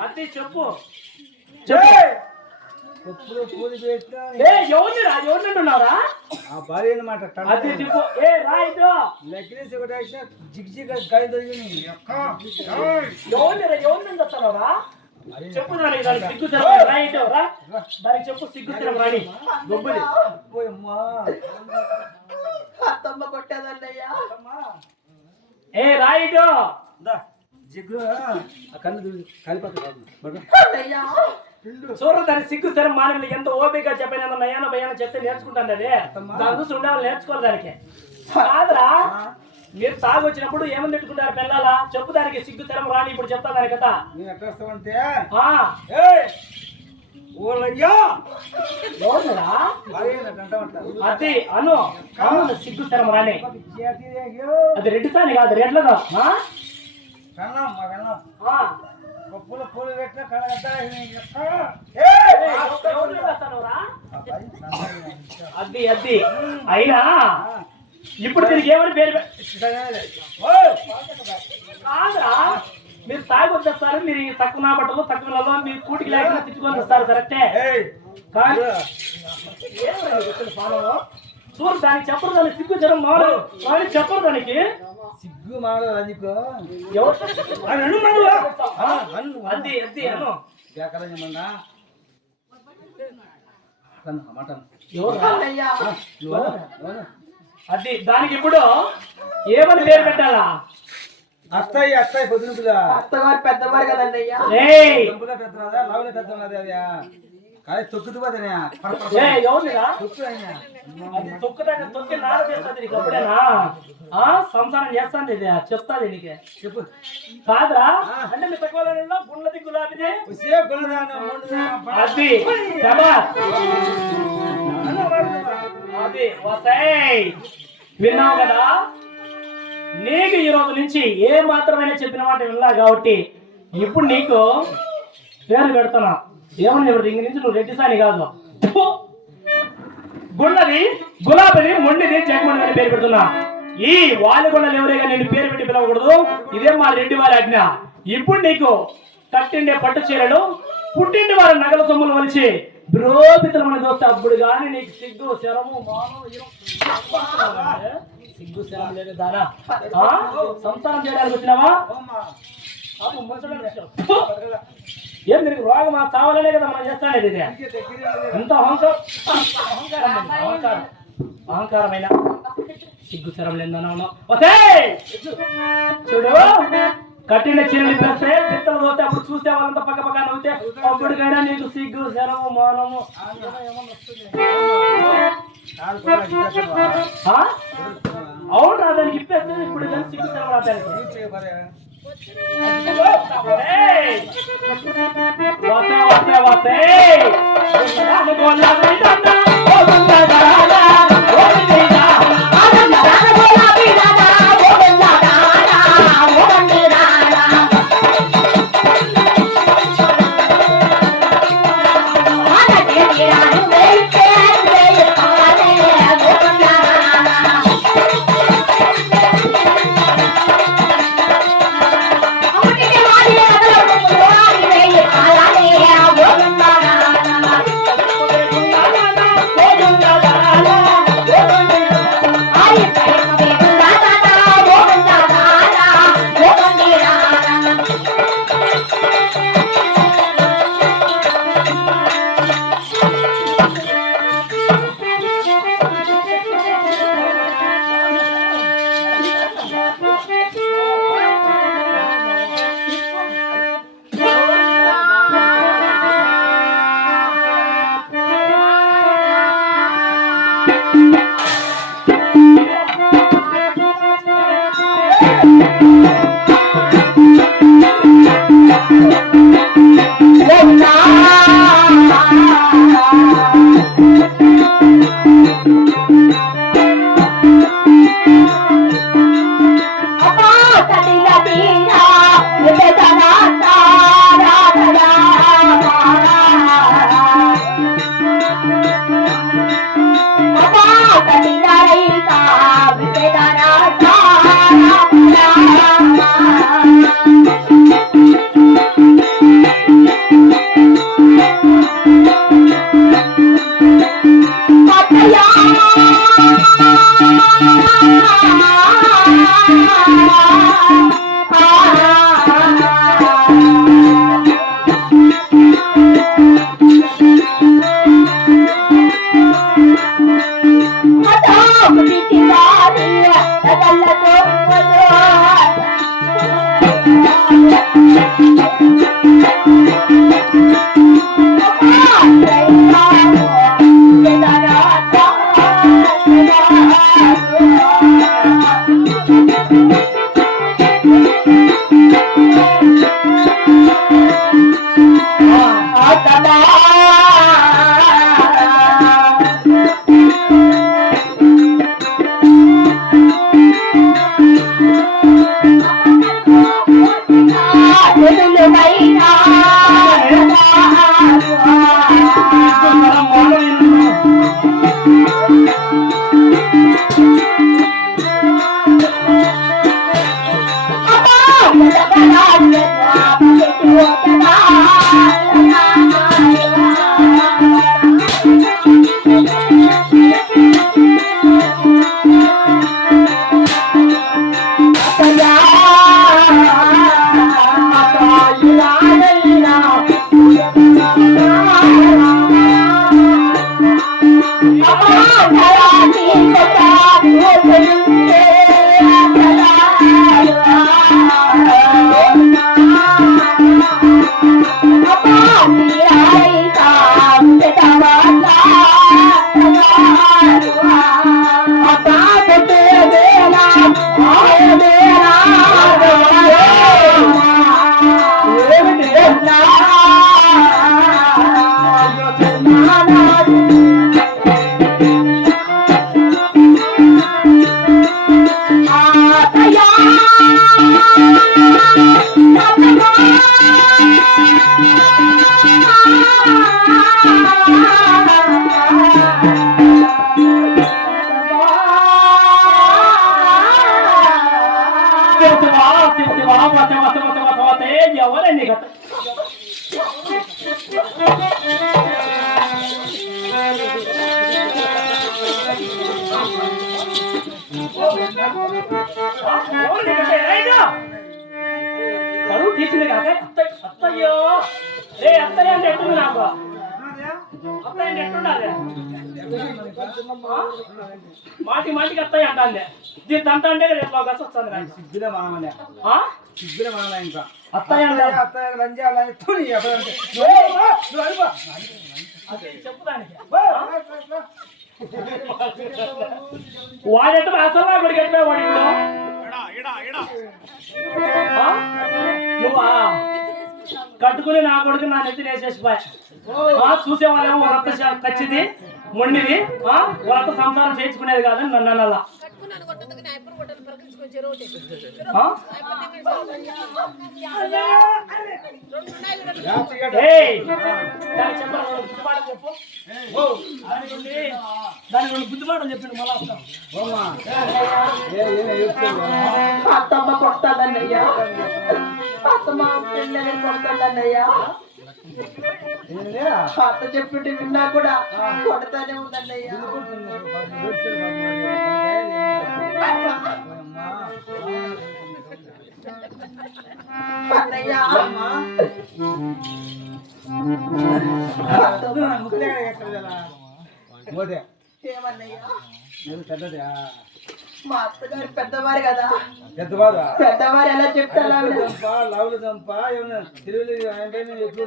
అది చెప్పు. ఎప్పుడు పూలు పెట్టినా ఏ ఎవరిని రా? ఎవరిని అంటున్నారా ఆ భార్య అనమాట అది చెప్పు. ఏ రా ఇదో లెక్కలేసి ఒకటి వేసిన జిగ్ జిగ్ కాయ దొరికింది ఎవరిని రా? ఎవరిని అంటున్నారా చెప్పు దానికి దానికి సిగ్గు తెరం రా దానికి చెప్పు సిగ్గు రాని గొబ్బులి పోయమ్మా అత్తమ్మ. కొట్టేదన్నయ్యా. ఏ దా. జిగ్గు ఆ కాదు బట్ట అన్నయ్యా చూడు దాని సిగ్గు తెరం మానవులు ఎంత ఓపిక చెప్పిన నయాన భయాన చెప్తే నేర్చుకుంటాను అది. దాని చూసి ఉండేవాళ్ళు నేర్చుకోవాలి దానికి. కాదురా మీరు తాగొచ్చినప్పుడు ఏమని పెట్టుకుంటారు పిల్లల? చెప్పు దానికి సిగ్గు తెరం రాని ఇప్పుడు చెప్తా దాని కథ. నేను ఎట్లా అది అను. సిగ్గు తెరం రాని. అది రెడ్డి సాని కాదు రెడ్లదా? ఆ? కన్నా మా కన్నా ఆ. పూల పూలు పెట్టిన కడగద్దా ఏయ్, ఎవరిని రాస్తానురా? అది అది అయినా ఇప్పుడు దీనికి ఏమని పేరు కాదురా. మీరు తాగి వచ్చేస్తారు మీరు తక్కువ నా బట్టలు తక్కువ నెలలో మీరు కూటికి లేకుండా తెచ్చుకొని వస్తారు కరెక్టే? కానీ చూడు దానికి చెప్పరు దానికి సిగ్గు జనం మాడు కానీ చెప్పరు దానికి. సిగ్గు ఎవరు? అది. అది అది అను. అది దానికి ఇప్పుడు ఏమని పేరు పెట్టాలా? అత్తయ్య అత్తయ్య పొద్దున పిల్ల. అత్తగారు పెద్దవారు కదన్నయ్యా ఏయ్ చెంపులో పెద్దదా లావులో పెద్ద ఉన్నది అది తొక్కుతు అది తొక్కుతాను తొక్కి నీకు అప్పుడేనా సంసారం చేస్తాను ఇది చెప్తాది నీకు. చెప్పు. కాదురా అంటే మీ తక్కువ గుండ్లది గులాబీది అది. అది వసై విన్నావు కదా? నీకు ఈ రోజు నుంచి ఏ మాత్రమైనా చెప్పిన మాట విన్నా కాబట్టి ఇప్పుడు నీకు పేరు పెడుతున్నా ఏమని చెబుతుంది ఇంక నుంచి నువ్వు రెడ్డిసాని కాదు! గుండది గులాబీది మొండిది జగమండి అని పేరు పెడుతున్నా. ఈ వాలిగొండలు ఎవరైనా నేను పేరు పెట్టి పిలవకూడదు. ఇదే మా రెడ్డి వారి ఆజ్ఞ. ఇప్పుడు నీకు కట్టిండే పట్టు చీరలు పుట్టింటి వారి నగల సొమ్ములు వలిచి బ్రోపితలమని చూస్తే అప్పుడు కానీ నీకు సిగ్గు శరము మానం. సిగ్గు శరం లేదు దానా? సంసారం చేయడానికి వచ్చినావా? పాపం ముసలోడు వచ్చావు. ఫు! ఏం నీకు రోగమా చావాలనే కదా మనం చేస్తానేది ఇది. ఎంత అహంకారం? అహంకారం. ఉంది, అహంకారం అహంకారమైన సిగ్గు శరం చూడు కట్టిన చీరలు పెడితే పిత్తలు పోతే అప్పుడు చూసే వాళ్ళంతా పక్క పక్క నవ్వుతే అప్పటికైనా నీకు సిగ్గు శరము మానము. అవును రా దానికి ఇప్పేస్తే ఇప్పుడు సిగ్గు శరం రాదానికి వస్తే వస్తే వస్తే Thank you. ఎవరండి గత? రైగా. పరువు తీసింది కాక అత్తయ్య అత్తయ్యో రే అత్తయ్య అంటే ఎట్టుంది నాకు అత్తయ్య అంటే ఎట్టుండాలి ఆ? మాటి మాటికి అత్తయ్య అంటాంది దీని తంట అంటే రేపు గస వస్తుంది సిగ్గులే మనమలే ఆ? సిగ్గులే మనలే ఇంకా అత్తయ్య అత్తయ్య వాడెట్ట అసలు వాడి గట్టిపోయి వాడు ఇప్పుడు? ఆ? నువ్వా? కట్టుకుని నా కొడుకు నా నెత్తి వేసేసిపోయా చూసే వాళ్ళేమో వరత కచ్చిది మొండిది ఆ? వరత సంసారం చేయించుకునేది కాదని నన్ను అన్నలా కట్టుకున్నాను కొట్టదుకు నా ఎప్పుడు కొట్టను పరకించుకొని చెరోటి ఆ? రెండు గుద్దుబాటలు చెప్పిండు మళ్ళా. అత్తమ్మ కొడతాదన్నయ్యా. అత్తమ్మ పిల్లని కొడతాదన్నయ్యా. అత్త చెప్పింటి విన్నా కూడా కొడతానే ఉందన్నయ్యా. మా అత్తగారు పెద్దవారు కదా. పెద్దవారు? పెద్దవారు ఎలా చెప్తారు లవ్లు చంప ఏమన్నా తెలివి అంటే నేను ఎప్పుడు.